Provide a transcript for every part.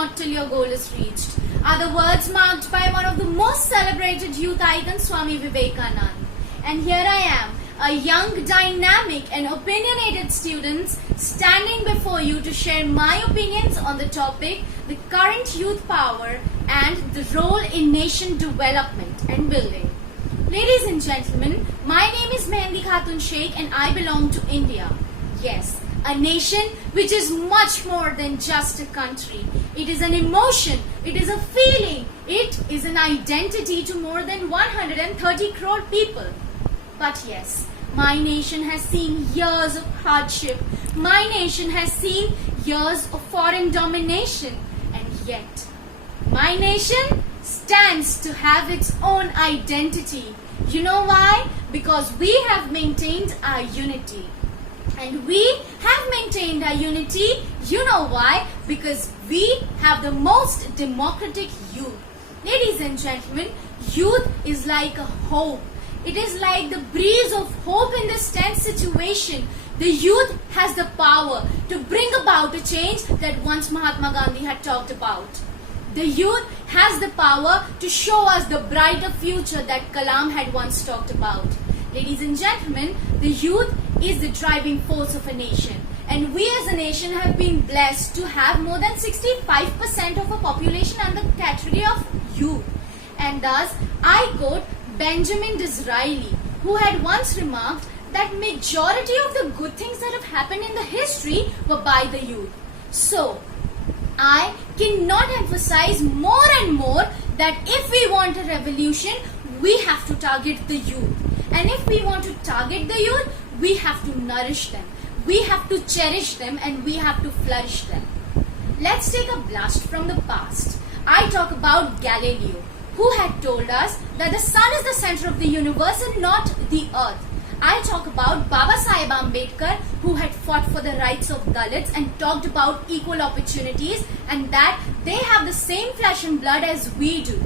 not till your goal is reached are the words marked by one of the most celebrated youth icons, Swami Vivekanand. And here I am, a young, dynamic and opinionated student standing before you to share my opinions on the topic, the current youth power and the role in nation development and building. Ladies and gentlemen, my name is Mehandi Sheikh and I belong to India. Yes, a nation which is much more than just a country. It is an emotion, it is a feeling, it is an identity to more than 130 crore people. But yes, my nation has seen years of hardship. My nation has seen years of foreign domination. And yet, my nation stands to have its own identity. You know why? Because we have maintained our unity. And we have maintained our unity, you know why? Because we have the most democratic youth. Ladies and gentlemen, youth is like a hope. It is like the breeze of hope in this tense situation. The youth has the power to bring about a change that once Mahatma Gandhi had talked about. The youth has the power to show us the brighter future that Kalam had once talked about. Ladies and gentlemen, the youth is the driving force of a nation. And we as a nation have been blessed to have more than 65% of our population under the category of youth. And thus, I quote Benjamin Disraeli, who had once remarked that majority of the good things that have happened in the history were by the youth. So, I cannot emphasize more and more that if we want a revolution, we have to target the youth. And if we want to target the youth, we have to nourish them. We have to cherish them and we have to flourish them. Let's take a blast from the past. I talk about Galileo, who had told us that the sun is the center of the universe and not the earth. I talk about Baba Saheb Ambedkar, who had fought for the rights of Dalits and talked about equal opportunities and that they have the same flesh and blood as we do.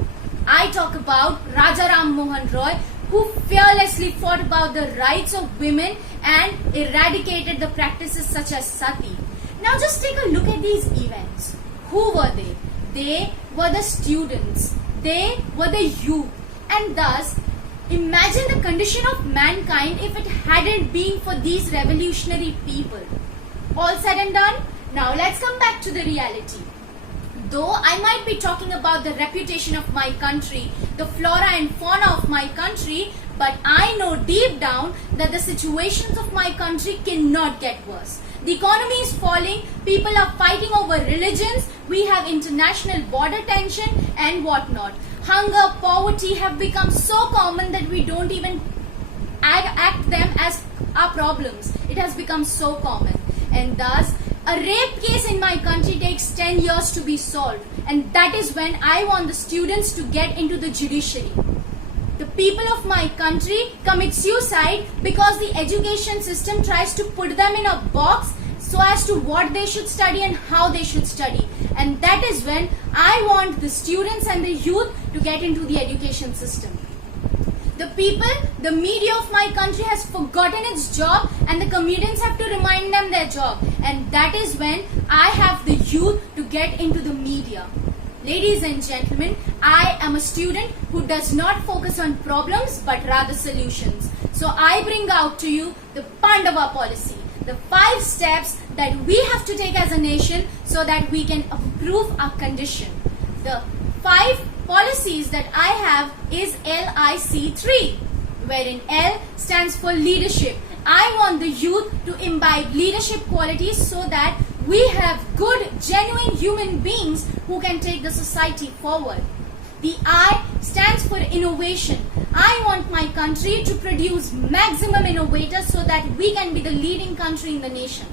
I talk about Raja Ram Mohan Roy, who fearlessly fought about the rights of women and eradicated the practices such as sati. Now just take a look at these events. Who were they? They were the students. They were the youth. And thus, imagine the condition of mankind if it hadn't been for these revolutionary people. All said and done? Now let's come back to the reality. Though I might be talking about the reputation of my country, the flora and fauna of my country, but I know deep down that the situations of my country cannot get worse. The economy is falling, people are fighting over religions, we have international border tension and whatnot. Hunger, poverty have become so common that we don't even act them as our problems. It has become so common. And thus, a rape case in my country takes 10 years to be solved. And that is when I want the students to get into the judiciary. The people of my country commit suicide because the education system tries to put them in a box so as to what they should study and how they should study. And that is when I want the students and the youth to get into the education system. The people, the media of my country has forgotten its job and the comedians have to remind them their job. And that is when I have the youth to get into the media. Ladies and gentlemen, I am a student who does not focus on problems but rather solutions. So I bring out to you the Pandava policy, the 5 steps that we have to take as a nation so that we can improve our condition. The 5 policies that I have is LIC3, wherein L stands for leadership. I want the youth to imbibe leadership qualities so that we have good, genuine human beings who can take the society forward. The I stands for innovation. I want my country to produce maximum innovators so that we can be the leading country in the nation.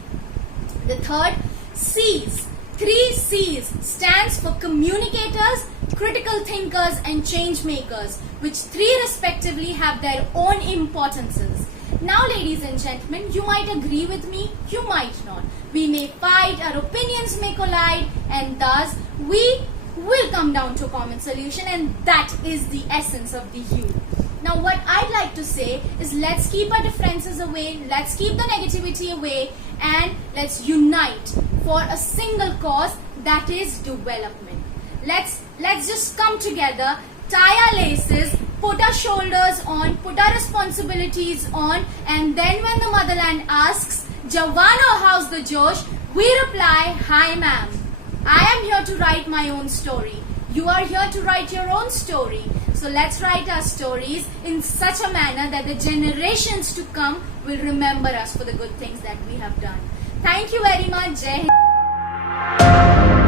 The third, C's. 3 C's stands for communicators, critical thinkers and change makers, which 3 respectively have their own importances. Now ladies and gentlemen, you might agree with me, you might not. We may fight, our opinions may collide, and thus we will come down to a common solution, and that is the essence of the youth. Now what I'd like to say is, let's keep our differences away, let's keep the negativity away, and let's unite for a single cause, that is development. Let's just come together, tie our laces, put our shoulders on, put our responsibilities on, and then when the motherland asks, Jawano, how's the Josh? We reply, hi ma'am. I am here to write my own story. You are here to write your own story. So let's write our stories in such a manner that the generations to come will remember us for the good things that we have done. Thank you very much. Jai Hind.